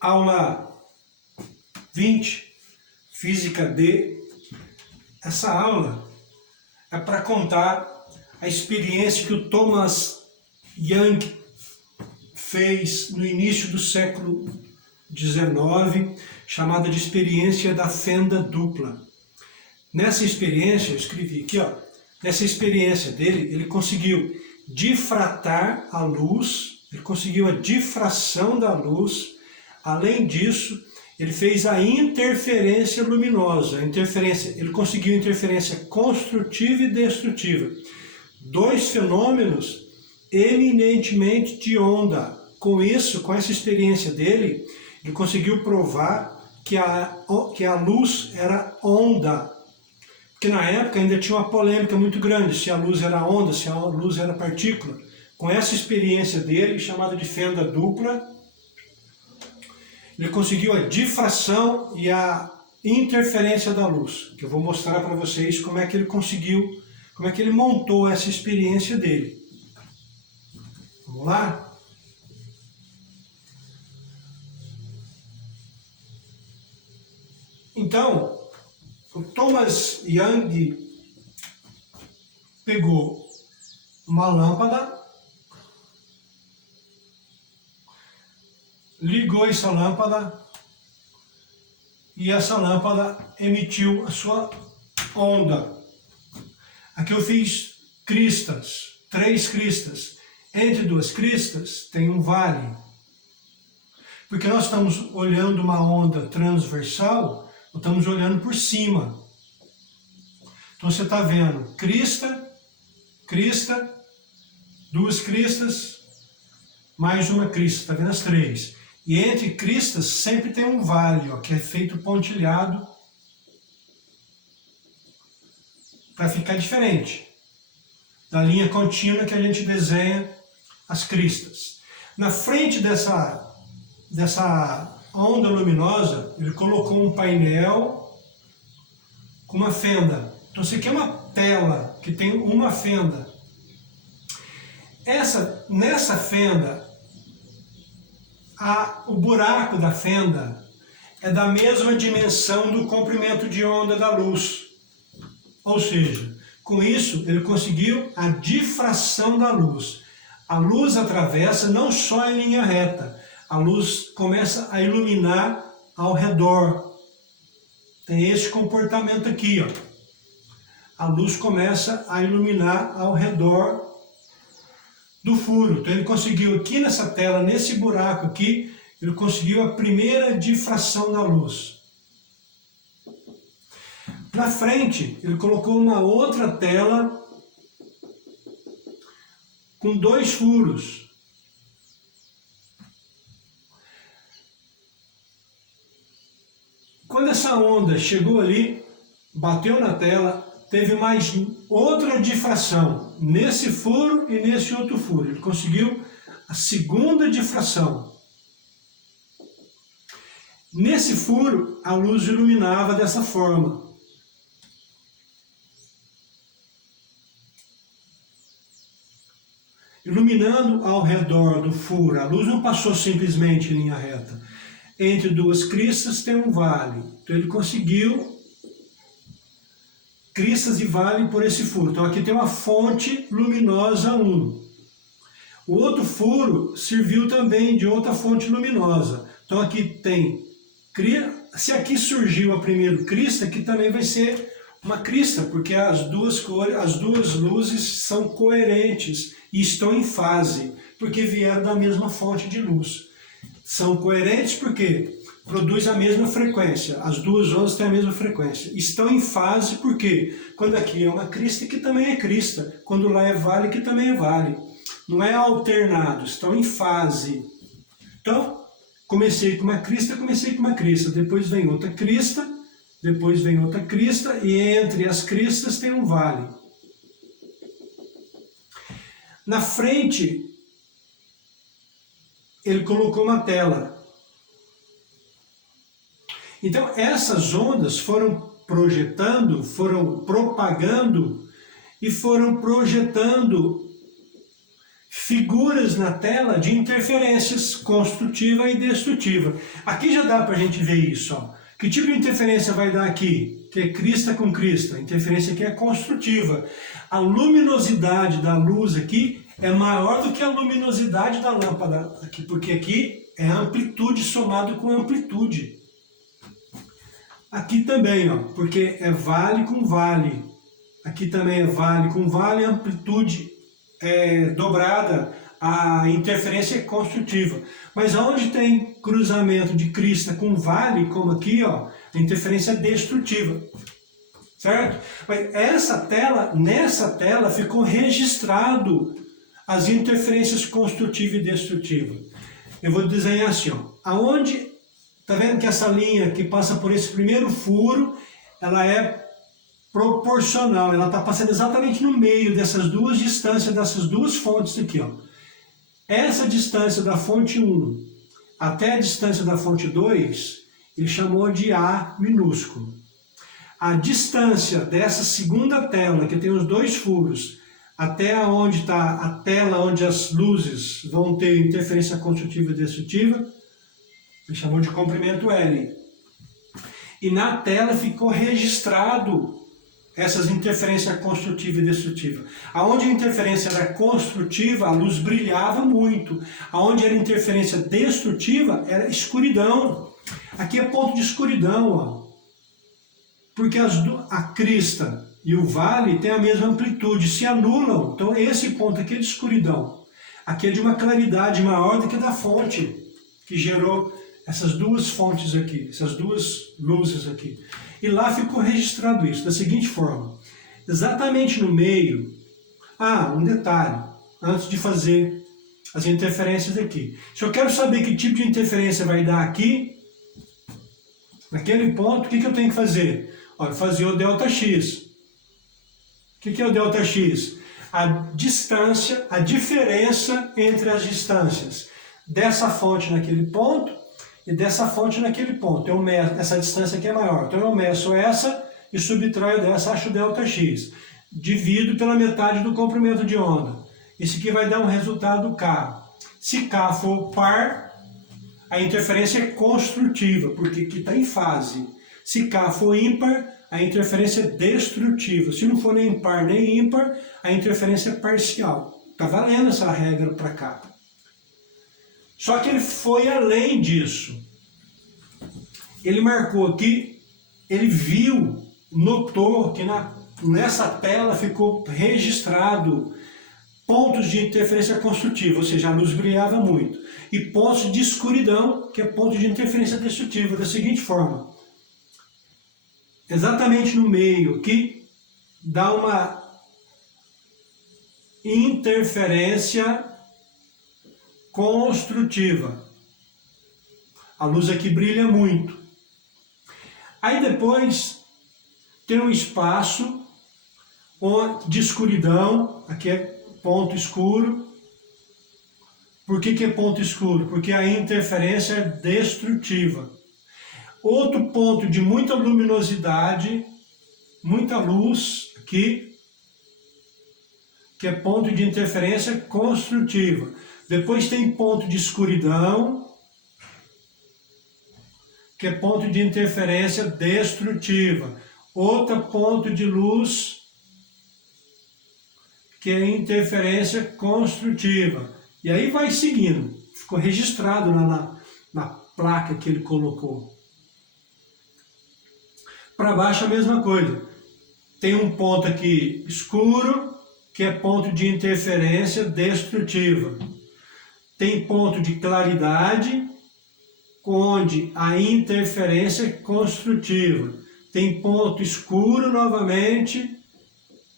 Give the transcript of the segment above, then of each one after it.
Aula 20, Física D. Essa aula é para contar a experiência que o Thomas Young fez no início do século XIX, chamada de experiência da fenda dupla. Nessa experiência, eu escrevi aqui, ó, nessa experiência dele, ele conseguiu difratar a luz, ele conseguiu a difração da luz. Além disso, ele fez a interferência luminosa. Ele conseguiu interferência construtiva e destrutiva. Dois fenômenos eminentemente de onda. Com isso, com essa experiência dele, ele conseguiu provar que a luz era onda. Porque na época ainda tinha uma polêmica muito grande, se a luz era onda, se a luz era partícula. Com essa experiência dele, chamada de fenda dupla, ele conseguiu a difração e a interferência da luz, que eu vou mostrar para vocês como é que ele conseguiu, como é que ele montou essa experiência dele. Vamos lá? Então, o Thomas Young pegou uma lâmpada, ligou essa lâmpada e essa lâmpada emitiu a sua onda. Aqui eu fiz cristas, 3 cristas. Entre 2 cristas tem um vale. Porque nós estamos olhando uma onda transversal, nós estamos olhando por cima. Então você está vendo crista, crista, 2 cristas, mais uma crista, está vendo as 3. E entre cristas sempre tem um vale, ó, que é feito pontilhado para ficar diferente da linha contínua que a gente desenha as cristas. Na frente dessa onda luminosa, ele colocou um painel com uma fenda. Então isso aqui é uma tela que tem uma fenda. Nessa fenda, o buraco da fenda é da mesma dimensão do comprimento de onda da luz. Ou seja, com isso ele conseguiu a difração da luz. A luz atravessa não só em linha reta, a luz começa a iluminar ao redor. Tem esse comportamento aqui, ó. A luz começa a iluminar ao redor do furo. Então ele conseguiu aqui nessa tela, nesse buraco aqui, ele conseguiu a primeira difração da luz. Na frente, ele colocou uma outra tela com 2 furos. Quando essa onda chegou ali, bateu na tela, teve mais outra difração, nesse furo e nesse outro furo. Ele conseguiu a segunda difração. Nesse furo, a luz iluminava dessa forma. Iluminando ao redor do furo, a luz não passou simplesmente em linha reta. Entre 2 cristas tem um vale. Então ele conseguiu cristas e vale por esse furo. Então aqui tem uma fonte luminosa 1. O outro furo serviu também de outra fonte luminosa. Então aqui tem, se aqui surgiu a primeira crista, aqui também vai ser uma crista, porque as duas luzes são coerentes e estão em fase, porque vieram da mesma fonte de luz. São coerentes porque produz a mesma frequência, as duas ondas têm a mesma frequência. Estão em fase porque quando aqui é uma crista, aqui também é crista. Quando lá é vale, aqui também é vale. Não é alternado, estão em fase. Então, comecei com uma crista, depois vem outra crista, depois vem outra crista, e entre as cristas tem um vale. Na frente, ele colocou uma tela. Então essas ondas foram projetando, foram propagando e foram projetando figuras na tela de interferências construtiva e destrutiva. Aqui já dá para a gente ver isso. Ó. Que tipo de interferência vai dar aqui? Que é crista com crista. A interferência aqui é construtiva. A luminosidade da luz aqui é maior do que a luminosidade da lâmpada aqui, porque aqui é amplitude somado com amplitude. Aqui também, ó, porque é vale com vale. Aqui também é vale com vale, amplitude dobrada, a interferência é construtiva. Mas onde tem cruzamento de crista com vale, como aqui, ó, a interferência é destrutiva. Certo? Mas nessa tela ficou registrado as interferências construtiva e destrutiva. Eu vou desenhar assim, ó. Aonde, tá vendo que essa linha que passa por esse primeiro furo, ela é proporcional, ela está passando exatamente no meio dessas duas distâncias, dessas duas fontes aqui, ó. Essa distância da fonte 1 até a distância da fonte 2, ele chamou de A minúsculo. A distância dessa segunda tela, que tem os dois furos, até onde está a tela onde as luzes vão ter interferência construtiva e destrutiva, ele chamou de comprimento L. E na tela ficou registrado essas interferências construtiva e destrutiva. Aonde a interferência era construtiva, a luz brilhava muito. Aonde era interferência destrutiva, era escuridão. Aqui é ponto de escuridão, ó. Porque a crista e o vale têm a mesma amplitude, se anulam. Então esse ponto aqui é de escuridão. Aqui é de uma claridade maior do que a da fonte, que gerou essas duas fontes aqui, essas duas luzes aqui. E lá ficou registrado isso, da seguinte forma. Exatamente no meio, um detalhe, antes de fazer as interferências aqui. Se eu quero saber que tipo de interferência vai dar aqui, naquele ponto, o que eu tenho que fazer? Olha, fazer o ΔX. O que é o ΔX? A distância, a diferença entre as distâncias dessa fonte naquele ponto e dessa fonte naquele ponto. Eu meço, essa distância aqui é maior. Então eu meço essa e subtraio dessa, acho ΔX. Divido pela metade do comprimento de onda. Isso aqui vai dar um resultado K. Se K for par, a interferência é construtiva, porque aqui está em fase. Se K for ímpar, a interferência é destrutiva. Se não for nem par nem ímpar, a interferência é parcial. Está valendo essa regra para cá. Só que ele foi além disso. Ele marcou aqui, ele viu, notou que nessa tela ficou registrado pontos de interferência construtiva, ou seja, a luz brilhava muito, e pontos de escuridão, que é ponto de interferência destrutiva, da seguinte forma. Exatamente no meio aqui, dá uma interferência construtiva. A luz aqui brilha muito. Aí depois tem um espaço de escuridão, aqui é ponto escuro. Por que é ponto escuro? Porque a interferência é destrutiva. Outro ponto de muita luminosidade, muita luz aqui, que é ponto de interferência construtiva. Depois tem ponto de escuridão, que é ponto de interferência destrutiva. Outro ponto de luz, que é interferência construtiva. E aí vai seguindo. Ficou registrado na placa que ele colocou. Para baixo a mesma coisa. Tem um ponto aqui escuro, que é ponto de interferência destrutiva. Tem ponto de claridade, onde a interferência é construtiva. Tem ponto escuro novamente,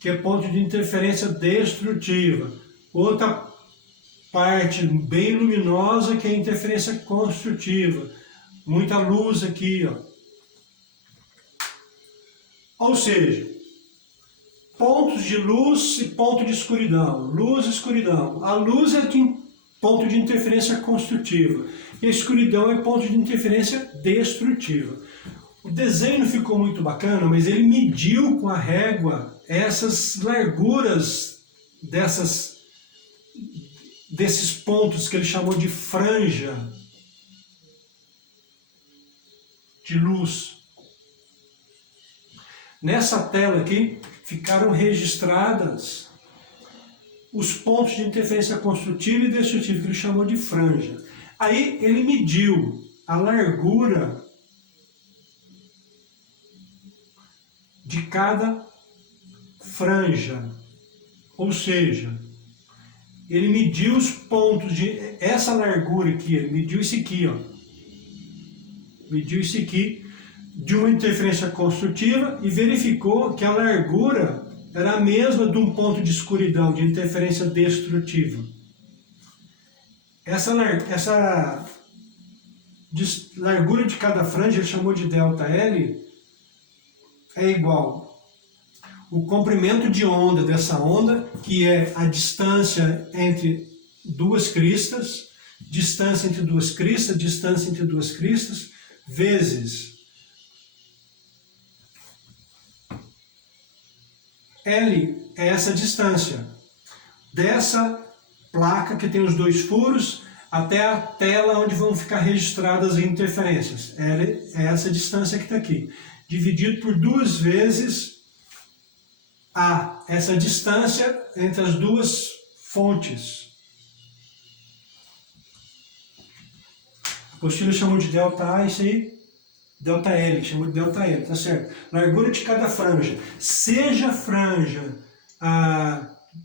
que é ponto de interferência destrutiva. Outra parte bem luminosa, que é interferência construtiva. Muita luz aqui, ó. Ou seja, pontos de luz e ponto de escuridão. Luz e escuridão. A luz é de ponto de interferência construtiva. E a escuridão é ponto de interferência destrutiva. O desenho não ficou muito bacana, mas ele mediu com a régua essas larguras desses pontos que ele chamou de franja de luz. Nessa tela aqui ficaram registradas os pontos de interferência construtiva e destrutiva, que ele chamou de franja. Aí ele mediu a largura de cada franja, ou seja, ele mediu os pontos de essa largura aqui, ele mediu isso aqui, ó. Mediu isso aqui de uma interferência construtiva e verificou que a largura era a mesma de um ponto de escuridão, de interferência destrutiva. Essa largura de cada franja, ele chamou de ΔL, é igual o comprimento de onda dessa onda, que é a distância entre duas cristas, distância entre duas cristas, vezes L é essa distância dessa placa que tem os dois furos até a tela onde vão ficar registradas as interferências. L é essa distância que está aqui, dividido por 2 vezes A, essa distância entre as duas fontes. A apostila chamou de ΔA, isso aí, ΔL, chamou de ΔL, tá certo? Largura de cada franja, seja franja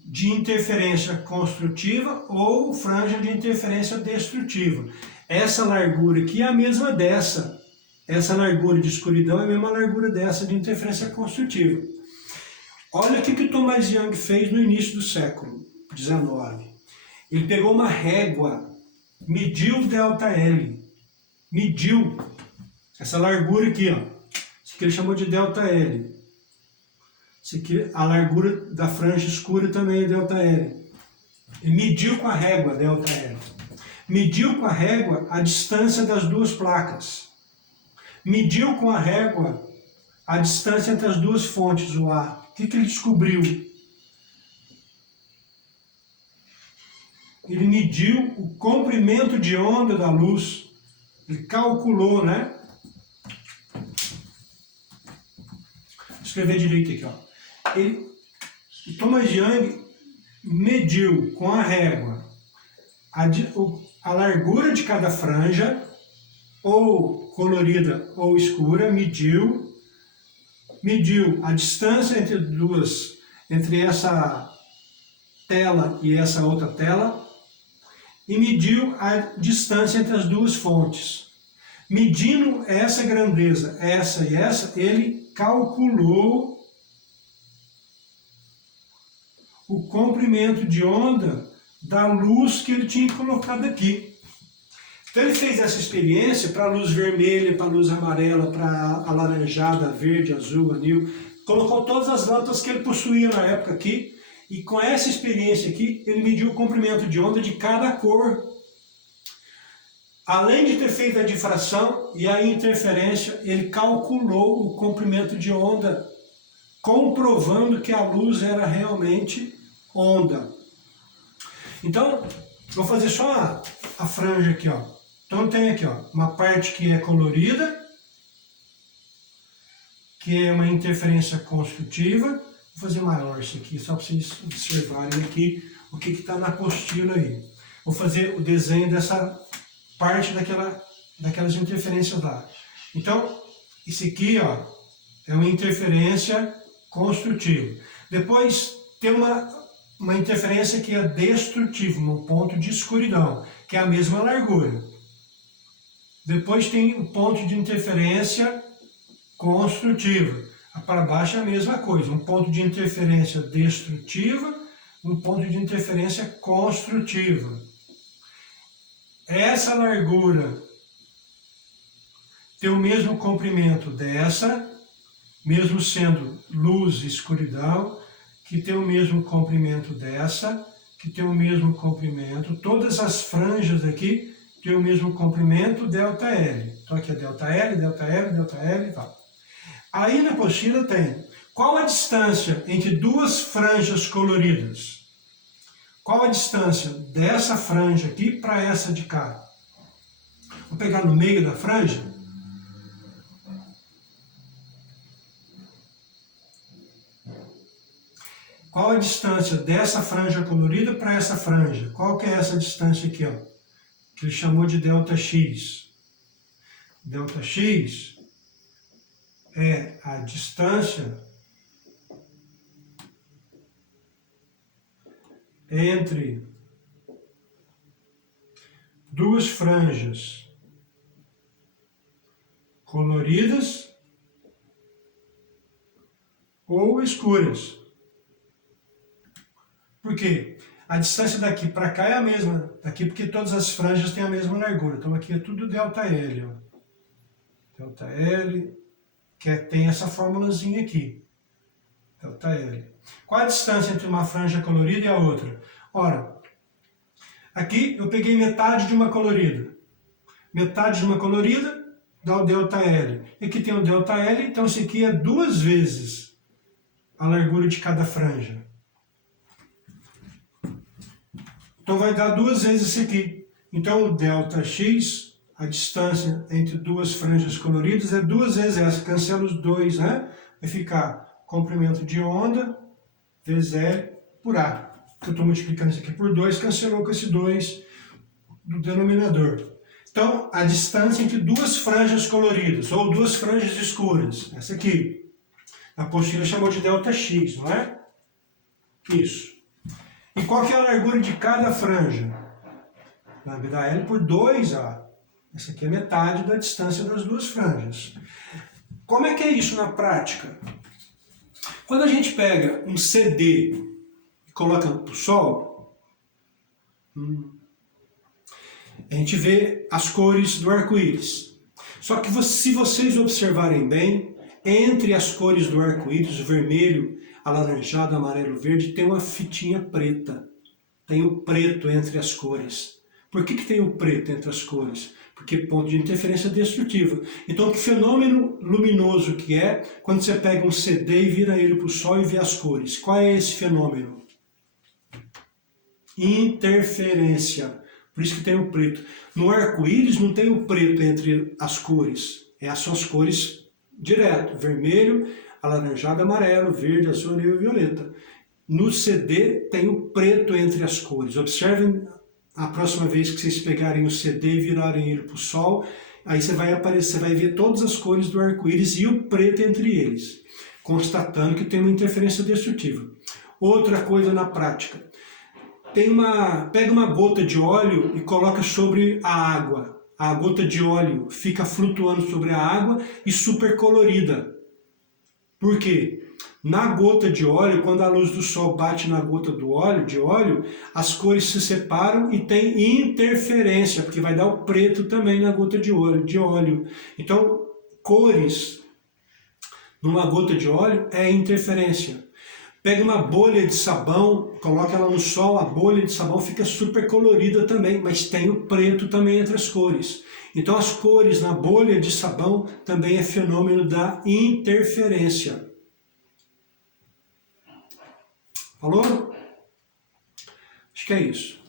de interferência construtiva ou franja de interferência destrutiva. Essa largura aqui é a mesma dessa. Essa largura de escuridão é a mesma largura dessa de interferência construtiva. Olha o que o Thomas Young fez no início do século XIX. Ele pegou uma régua, mediu o ΔL, mediu essa largura aqui, ó. Isso aqui ele chamou de ΔL. Isso aqui, a largura da franja escura também é ΔL. Ele mediu com a régua ΔL. Mediu com a régua a distância das duas placas. Mediu com a régua a distância entre as duas fontes, o A. O que ele descobriu? Ele mediu o comprimento de onda da luz. Ele calculou, né? Vou escrever direito aqui, ó. O Thomas Young mediu com a régua a largura de cada franja, ou colorida ou escura, mediu a distância entre essa tela e essa outra tela, e mediu a distância entre as duas fontes. Medindo essa grandeza, essa e essa, ele calculou o comprimento de onda da luz que ele tinha colocado aqui. Então ele fez essa experiência para a luz vermelha, para a luz amarela, para a alaranjada, verde, azul, anil. Colocou todas as lâmpadas que ele possuía na época aqui, e com essa experiência aqui, ele mediu o comprimento de onda de cada cor. Além de ter feito a difração e a interferência, ele calculou o comprimento de onda, comprovando que a luz era realmente onda. Então, vou fazer só a franja aqui, ó. Então tem aqui, ó, uma parte que é colorida, que é uma interferência construtiva. Vou fazer maior isso aqui, só para vocês observarem aqui o que está na apostila aí. Vou fazer o desenho dessa parte daquelas interferências lá. Então, isso aqui, ó, é uma interferência construtiva. Depois tem uma interferência que é destrutiva, no ponto de escuridão, que é a mesma largura. Depois tem o ponto de interferência construtiva. Para baixo é a mesma coisa, um ponto de interferência destrutiva, um ponto de interferência construtiva. Essa largura tem o mesmo comprimento dessa, mesmo sendo luz e escuridão, que tem o mesmo comprimento dessa, que tem o mesmo comprimento. Todas as franjas aqui têm o mesmo comprimento, ΔL. Então aqui é ΔL, ΔL, ΔL e tal. Aí na apostila tem qual a distância entre duas franjas coloridas. Qual a distância dessa franja aqui para essa de cá? Vou pegar no meio da franja. Qual a distância dessa franja colorida para essa franja? Qual que é essa distância aqui, ó? Que ele chamou de ΔX. ΔX é a distância entre duas franjas coloridas ou escuras. Por quê? A distância daqui para cá é a mesma, daqui porque todas as franjas têm a mesma largura. Então aqui é tudo ΔL, ó. ΔL, que tem essa formulazinha aqui. ΔL. Qual a distância entre uma franja colorida e a outra? Ora, aqui eu peguei metade de uma colorida. Metade de uma colorida dá o ΔL. E aqui tem o ΔL, então isso aqui é 2 vezes a largura de cada franja. Então vai dar 2 vezes esse aqui. Então o ΔX, a distância entre duas franjas coloridas, é 2 vezes essa. Cancela os 2, né? Vai ficar comprimento de onda vezes L por A. Eu estou multiplicando isso aqui por 2, cancelou com esse 2 do denominador. Então, a distância entre duas franjas coloridas, ou duas franjas escuras, essa aqui. A apostila chamou de ΔX, não é? Isso. E qual que é a largura de cada franja? Dá L por 2A. Essa aqui é metade da distância das duas franjas. Como é que é isso na prática? Quando a gente pega um CD e coloca para o sol, a gente vê as cores do arco-íris. Só que se vocês observarem bem, entre as cores do arco-íris, o vermelho, alaranjado, amarelo, verde, tem uma fitinha preta. Tem o preto entre as cores. Por que tem o preto entre as cores? Porque é ponto de interferência destrutiva. Então, que fenômeno luminoso que é quando você pega um CD e vira ele para o sol e vê as cores? Qual é esse fenômeno? Interferência. Por isso que tem o preto. No arco-íris não tem o preto entre as cores. São as cores direto. Vermelho, alaranjado, amarelo, verde, azul e violeta. No CD tem o preto entre as cores. Observem a próxima vez que vocês pegarem o CD e virarem ele para o sol, aí você vai ver todas as cores do arco-íris e o preto entre eles, constatando que tem uma interferência destrutiva. Outra coisa na prática, pega uma gota de óleo e coloca sobre a água. A gota de óleo fica flutuando sobre a água e super colorida. Por quê? Na gota de óleo, quando a luz do sol bate na gota de óleo, as cores se separam e tem interferência, porque vai dar o preto também na gota de óleo. Então, cores numa gota de óleo é interferência. Pega uma bolha de sabão, coloca ela no sol, a bolha de sabão fica super colorida também, mas tem o preto também entre as cores. Então as cores na bolha de sabão também é fenômeno da interferência. Falou? Acho que é isso.